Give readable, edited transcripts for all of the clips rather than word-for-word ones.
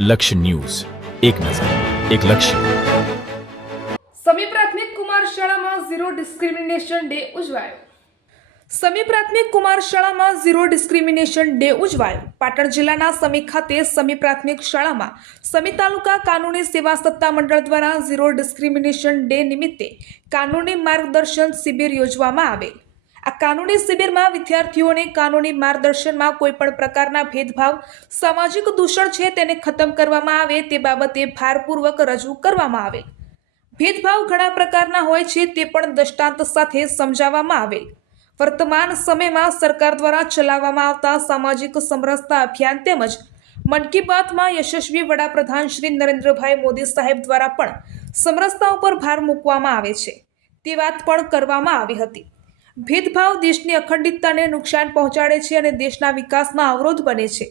લક્ષ્ય ન્યૂઝ, એક નજર, એક લક્ષ્ય. સમી પ્રાથમિક કુમાર શાળામાં ઝીરો ડિસ્ક્રિમિનેશન ડે ઉજવાયો. સમી પ્રાથમિક કુમાર શાળામાં ઝીરો ડિસ્ક્રિમિનેશન ડે ઉજવાયો. પાટણ જિલ્લાના સમી ખાતે સમી પ્રાથમિક શાળામાં સમી તાલુકા કાનૂની સેવા સત્તા મંડળ દ્વારા ઝીરો ડિસ્ક્રિમિનેશન ડે નિમિત્તે કાનૂની માર્ગદર્શન શિબિર યોજવામાં આવેલ. આ કાનૂની શિબિરમાં વિદ્યાર્થીઓને કાનૂની માર્ગદર્શનમાં કોઈપણ પ્રકારના ભેદભાવ, સામાજિક દૂષણ છે તેને ખતમ કરવામાં આવે તે બાબતે ભારપૂર્વક રજૂ કરવામાં આવેલ. ભેદભાવ ઘણા પ્રકારના હોય છે તે પણ દ્રષ્ટાંત સાથે સમજાવવામાં આવેલ. વર્તમાન સમયમાં સરકાર દ્વારા ચલાવવામાં આવતા સામાજિક સમરસતા અભિયાન તેમજ મન કી બાતમાં યશસ્વી વડાપ્રધાન શ્રી નરેન્દ્રભાઈ મોદી સાહેબ દ્વારા પણ સમરસતા ઉપર ભાર મૂકવામાં આવે છે તે વાત પણ કરવામાં આવી હતી. ભેદભાવ દેશની અખંડિતતાને નુકસાન પહોંચાડે છે અને દેશના વિકાસમાં અવરોધ બને છે,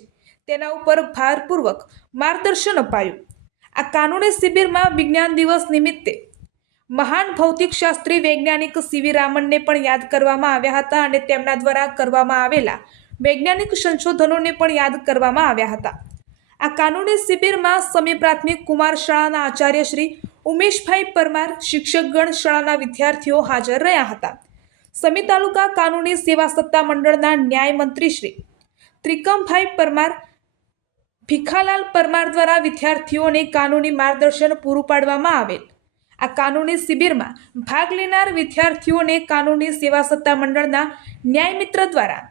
તેના ઉપર ભારપૂર્વક માર્ગદર્શન અપાયું. આ કાનૂની શિબિરમાં વિજ્ઞાન દિવસ નિમિત્તે મહાન ભૌતિકશાસ્ત્રી વૈજ્ઞાનિક સીવી રામનને પણ યાદ કરવામાં આવ્યા હતા અને તેમના દ્વારા કરવામાં આવેલા વૈજ્ઞાનિક સંશોધનોને પણ યાદ કરવામાં આવ્યા હતા. આ કાનૂની શિબિરમાં સમી પ્રાથમિક કુમાર શાળાના આચાર્ય શ્રી ઉમેશભાઈ પરમાર, શિક્ષકગણ, શાળાના વિદ્યાર્થીઓ હાજર રહ્યા હતા. સમી તાલુકા કાનૂની સેવા સત્તા મંડળના ન્યાય મંત્રી શ્રી ત્રિકમભાઈ પરમાર, ભીખાલાલ પરમાર દ્વારા વિદ્યાર્થીઓને કાનૂની માર્ગદર્શન પૂરું પાડવામાં આવેલ. આ કાનૂની શિબિરમાં ભાગ લેનાર વિદ્યાર્થીઓને કાનૂની સેવા સત્તા મંડળના ન્યાય મિત્ર દ્વારા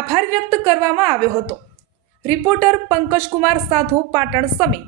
આભાર વ્યક્ત કરવામાં આવ્યો હતો. રિપોર્ટર પંકજકુમાર સાધુ, પાટણ, સમી.